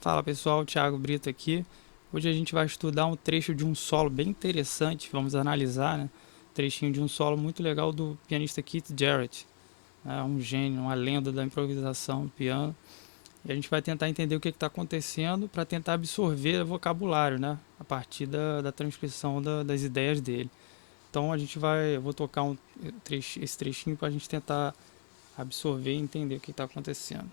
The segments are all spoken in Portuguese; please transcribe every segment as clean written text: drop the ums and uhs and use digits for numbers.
Fala pessoal, Thiago Brito aqui. Hoje a gente vai estudar um trecho de um solo bem interessante, vamos analisar, né? Um trechinho de um solo muito legal do pianista Keith Jarrett. É um gênio, uma lenda da improvisação do piano. E a gente vai tentar entender o que está acontecendo para tentar absorver o vocabulário, né? A partir da transcrição das ideias dele. Então eu vou tocar esse trechinho para a gente tentar absorver e entender o que está acontecendo.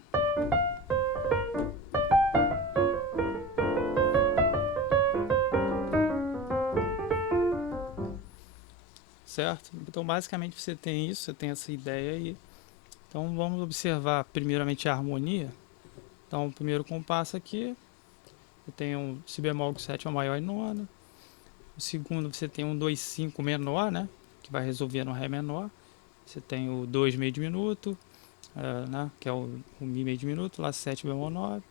Certo? Então basicamente você tem isso, você tem essa ideia aí. Então vamos observar primeiramente a harmonia. Então o primeiro compasso aqui, eu tenho um si bemol com sétima maior e nona. O segundo você tem um 2,5 menor, né? Que vai resolver no Ré menor. Você tem o 2 meio diminuto, né? Que é o Mi meio diminuto, Lá 7 bemol 9.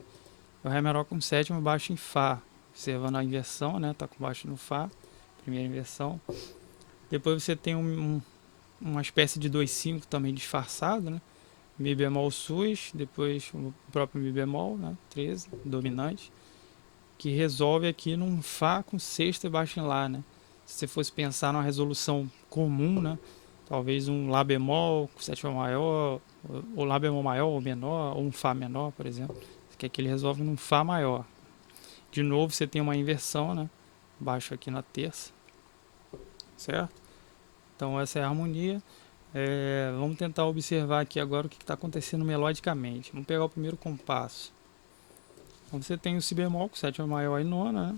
O Ré menor com sétima, baixo em Fá. Observando a inversão, né? Tá com baixo no Fá, primeira inversão. Depois você tem uma espécie de 2,5 também disfarçado, né? Mi bemol sus, depois o próprio Mi bemol, né? 13, dominante, que resolve aqui num Fá com sexta e baixo em Lá, né? Se você fosse pensar numa resolução comum, né? Talvez um Lá bemol com sétima maior, ou Lá bemol maior ou menor, ou um Fá menor, por exemplo, que aqui ele resolve num Fá maior. De novo você tem uma inversão, né? Baixo aqui na terça, certo? Então essa é a harmonia. Vamos tentar observar aqui agora o que está acontecendo melodicamente. Vamos pegar o primeiro compasso. Então você tem o si bemol com sétima maior e nona,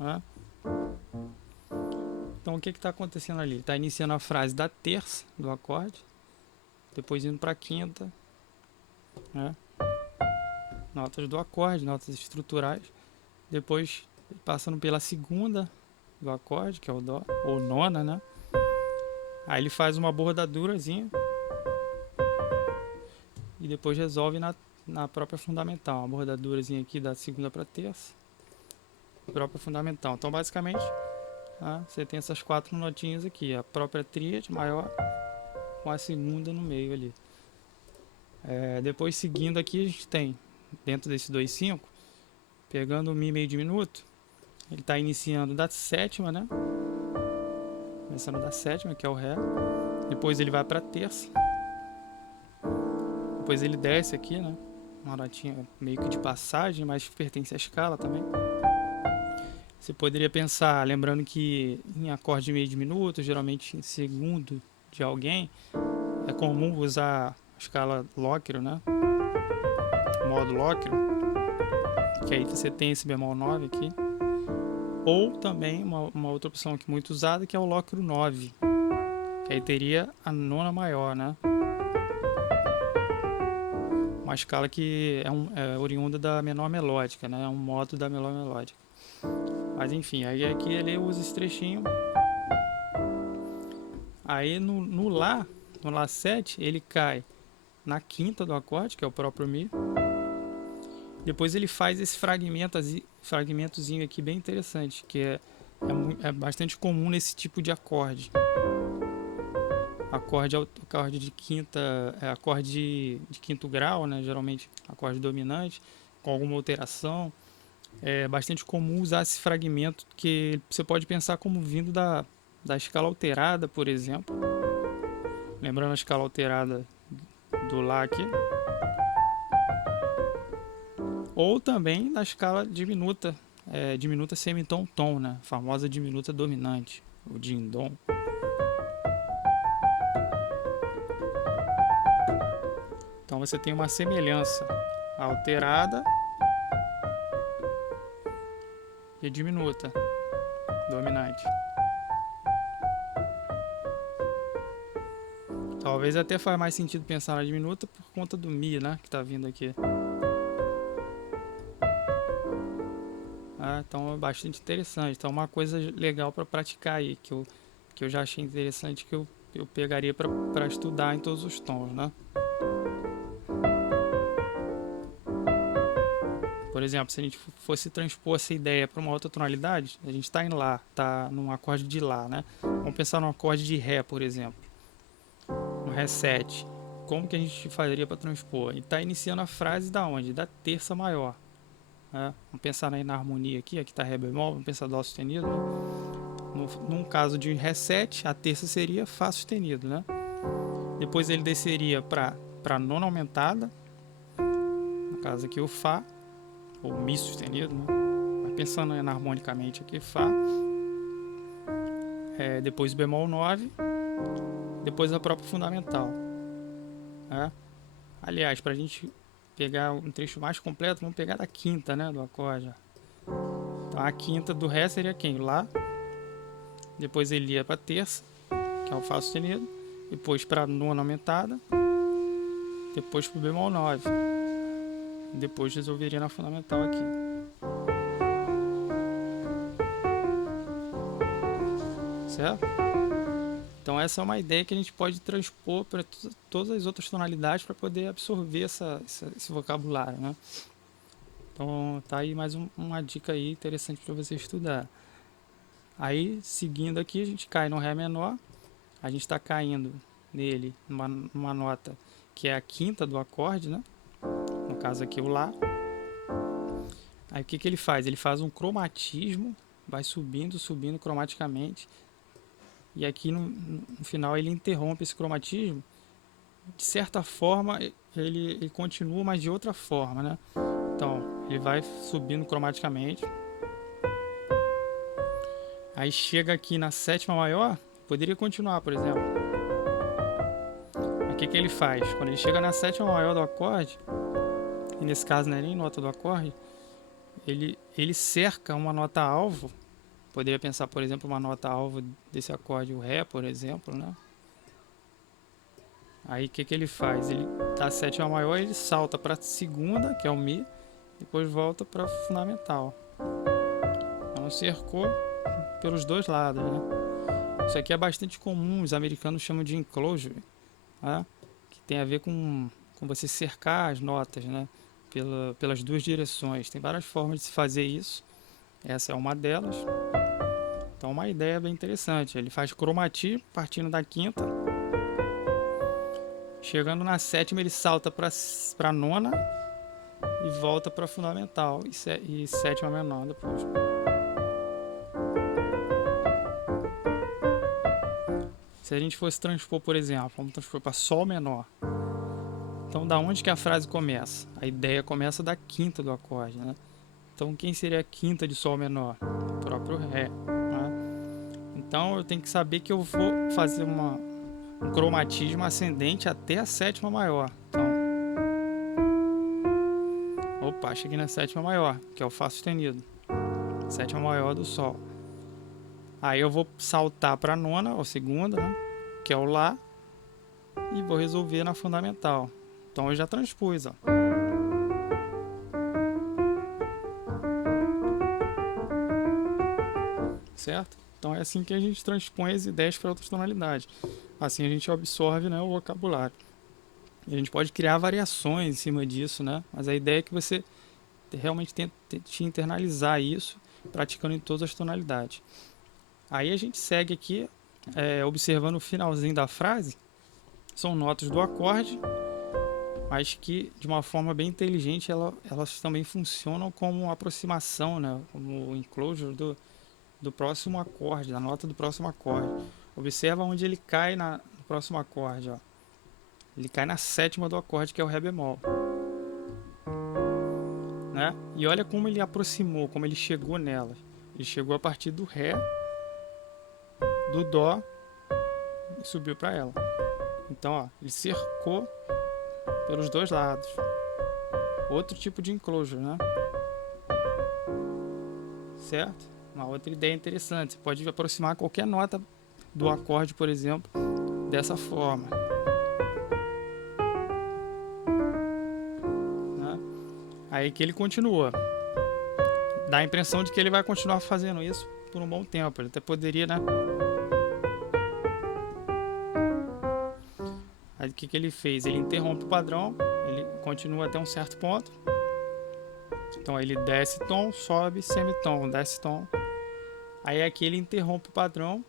né? Então o que está acontecendo ali? Está iniciando a frase da terça do acorde, depois indo para a quinta, né? Notas do acorde, notas estruturais, depois passando pela segunda do acorde, que é o dó, ou nona, né? Aí ele faz uma bordadurazinha e depois resolve na própria fundamental, uma bordadurazinha aqui da segunda para terça, própria fundamental. Então basicamente, tá? Você tem essas quatro notinhas aqui, a própria tríade maior com a segunda no meio ali. Depois seguindo aqui a gente tem, dentro desse 2,5, pegando o Mi meio diminuto, ele está iniciando da sétima, né? Começando da sétima, que é o Ré. Depois ele vai para a terça. Depois ele desce aqui, né? Uma notinha meio que de passagem, mas pertence à escala também. Você poderia pensar, lembrando que em acorde meio diminuto, geralmente em segundo de alguém, é comum usar a escala Locrio, né? Modo Locrio, que aí você tem esse bemol 9 aqui. Ou também uma outra opção aqui muito usada, que é o Locrio 9, que aí teria a nona maior, né? Uma escala que é oriunda da menor melódica, né? É um modo da menor melódica. Mas enfim, aí aqui ele usa esse trechinho. Aí no Lá 7, ele cai na quinta do acorde, que é o próprio Mi. Depois ele faz esse fragmentozinho aqui bem interessante, que é bastante comum nesse tipo de acorde. Acorde de quinta, acorde de quinto grau, né? Geralmente acorde dominante, com alguma alteração. É bastante comum usar esse fragmento que você pode pensar como vindo da escala alterada, por exemplo. Lembrando a escala alterada do Lá aqui. Ou também na escala diminuta, diminuta semitom-tom, né? A famosa diminuta dominante, o din-dom. Então você tem uma semelhança alterada e diminuta dominante. Talvez até faça mais sentido pensar na diminuta por conta do Mi, né? Que está vindo aqui. Então é bastante interessante. Então uma coisa legal para praticar aí, que eu já achei interessante, que eu pegaria para estudar em todos os tons, né? Por exemplo, se a gente fosse transpor essa ideia para uma outra tonalidade, a gente está em Lá, está num acorde de Lá, né? Vamos pensar num acorde de Ré, por exemplo, no Ré 7. como que a gente faria para transpor? E está iniciando a frase da onde? Da terça maior. Né? Vamos pensar na harmonia aqui está Ré bemol, vamos pensar Dó sustenido. Né? Num caso de Ré7, a terça seria Fá sustenido. Né? Depois ele desceria para a nona aumentada, no caso aqui o Fá, ou Mi sustenido. Né? Vai pensando enarmonicamente aqui, Fá. Depois bemol 9, depois a própria fundamental. Né? Aliás, para a gente pegar um trecho mais completo, vamos pegar da quinta, né, do acorde. Então a quinta do Ré seria quem? Lá. Depois ele ia para terça, que é o Fá sustenido. Depois para nona aumentada. Depois para o bemol 9. Depois resolveria na fundamental aqui. Certo? Então essa é uma ideia que a gente pode transpor para todas as outras tonalidades para poder absorver esse vocabulário, né? Então tá aí mais uma dica aí interessante para você estudar. Aí seguindo aqui a gente cai no Ré menor, a gente está caindo nele numa nota que é a quinta do acorde, né? No caso aqui o Lá. Aí o que ele faz? Ele faz um cromatismo, vai subindo cromaticamente. E aqui no final ele interrompe esse cromatismo. De certa forma ele continua, mas de outra forma, né? Então ele vai subindo cromaticamente. Aí chega aqui na sétima maior, poderia continuar, por exemplo. O que ele faz? Quando ele chega na sétima maior do acorde, e nesse caso não é nem nota do acorde, ele cerca uma nota alvo. Poderia pensar, por exemplo, uma nota alvo desse acorde, o Ré, por exemplo, né? Aí o que ele faz? Ele da sétima maior, ele salta para a segunda, que é o Mi, depois volta para a fundamental. Então cercou pelos dois lados, né? Isso aqui é bastante comum, os americanos chamam de enclosure, né? Que tem a ver com você cercar as notas, né? Pelas duas direções. Tem várias formas de se fazer isso. Essa é uma delas. Então uma ideia bem interessante. Ele faz cromatismo partindo da quinta. Chegando na sétima ele salta para a nona e volta para a fundamental e sétima menor depois. Se a gente fosse transpor, por exemplo, vamos transpor para Sol menor. Então da onde que a frase começa? A ideia começa da quinta do acorde, né? Então quem seria a quinta de Sol menor? O próprio Ré. Né? Então eu tenho que saber que eu vou fazer um cromatismo ascendente até a sétima maior. Então, cheguei na sétima maior, que é o Fá sustenido. Sétima maior do Sol. Aí eu vou saltar para a nona, ou segunda, né? Que é o Lá, e vou resolver na fundamental. Então eu já transpus, ó. Certo? Então é assim que a gente transpõe as ideias para outras tonalidades. Assim a gente absorve, né, o vocabulário. E a gente pode criar variações em cima disso, né? Mas a ideia é que você realmente tente internalizar isso, praticando em todas as tonalidades. Aí a gente segue aqui, observando o finalzinho da frase. São notas do acorde, mas que de uma forma bem inteligente elas também funcionam como uma aproximação, né? Como o enclosure do próximo acorde, da nota do próximo acorde. Observa onde ele cai no próximo acorde, ó. Ele cai na sétima do acorde, que é o Ré bemol. Né? E olha como ele aproximou, como ele chegou nela. Ele chegou a partir do Ré, do Dó e subiu para ela. Então, ó, ele cercou pelos dois lados. Outro tipo de enclosure, né? Certo? Uma outra ideia interessante. Você pode aproximar qualquer nota do acorde, por exemplo, dessa forma. Né? Aí que ele continua. Dá a impressão de que ele vai continuar fazendo isso por um bom tempo. Ele até poderia, né? Aí o que ele fez? Ele interrompe o padrão, ele continua até um certo ponto. Então ele desce tom, sobe, semitom, desce tom. Aí aqui ele interrompe o padrão.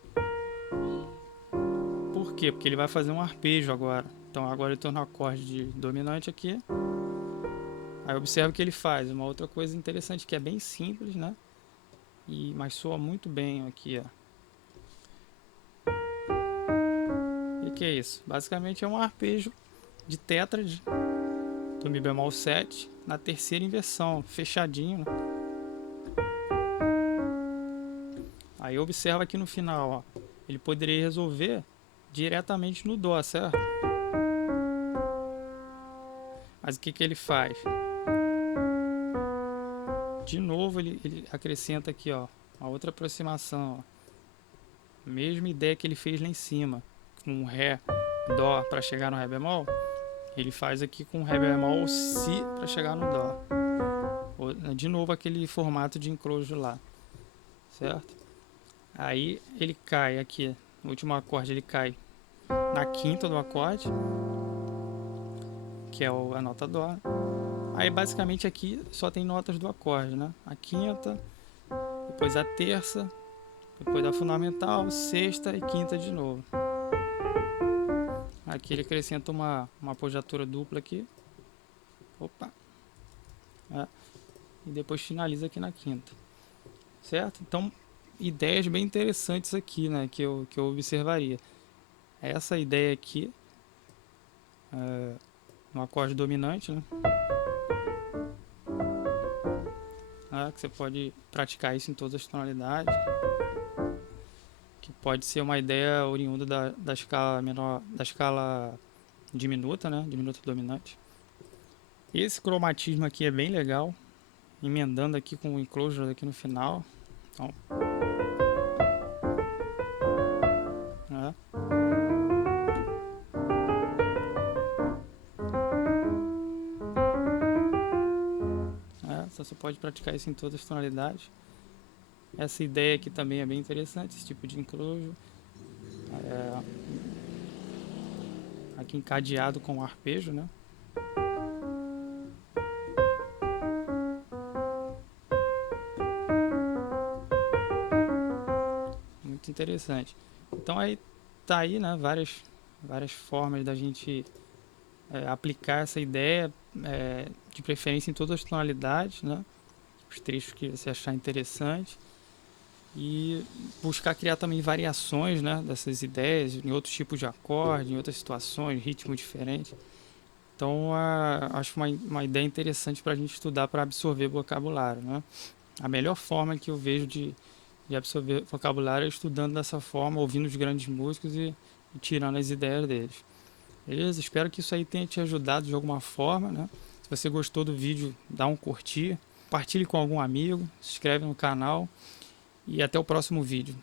Por quê? Porque ele vai fazer um arpejo agora. Então agora eu estou no acorde de dominante aqui. Aí observa o que ele faz. Uma outra coisa interessante que é bem simples, né? Mas soa muito bem aqui, ó. E que é isso? Basicamente é um arpejo de tétrade do Mi bemol 7 na terceira inversão, fechadinho, né? Aí observa aqui no final, ó. Ele poderia resolver diretamente no Dó, certo? Mas o que ele faz? De novo ele acrescenta aqui, ó, uma outra aproximação, ó. Mesma ideia que ele fez lá em cima, com Ré, Dó para chegar no Ré bemol, ele faz aqui com Ré bemol, Si para chegar no Dó. De novo aquele formato de encrojo lá, certo? Aí ele cai aqui, no último acorde ele cai na quinta do acorde, que é a nota Dó. Aí basicamente aqui só tem notas do acorde, né? A quinta, depois a terça, depois a fundamental, sexta e quinta de novo. Aqui ele acrescenta uma apogiatura dupla aqui. Opa! E depois finaliza aqui na quinta. Certo? Então, ideias bem interessantes aqui, né? Que eu observaria. Essa ideia aqui, no acorde dominante, né? Que você pode praticar isso em todas as tonalidades. Que pode ser uma ideia oriunda da escala menor, da escala diminuta, né? Diminuta dominante. Esse cromatismo aqui é bem legal, emendando aqui com o enclosure aqui no final. Então, você pode praticar isso em todas as tonalidades. Essa ideia aqui também é bem interessante, esse tipo de enclosure. Aqui encadeado com o arpejo, né? Muito interessante. Então aí tá aí, né? Várias formas da gente aplicar essa ideia, de preferência em todas as tonalidades, né? Os trechos que você achar interessante. E buscar criar também variações, né, dessas ideias em outros tipos de acorde, em outras situações, ritmo diferente. Então acho uma ideia interessante para a gente estudar, para absorver vocabulário, né? A melhor forma que eu vejo de absorver vocabulário é estudando dessa forma, ouvindo os grandes músicos e tirando as ideias deles. Beleza? Espero que isso aí tenha te ajudado de alguma forma, né? Se você gostou do vídeo, dá um curtir, compartilhe com algum amigo, se inscreve no canal e até o próximo vídeo.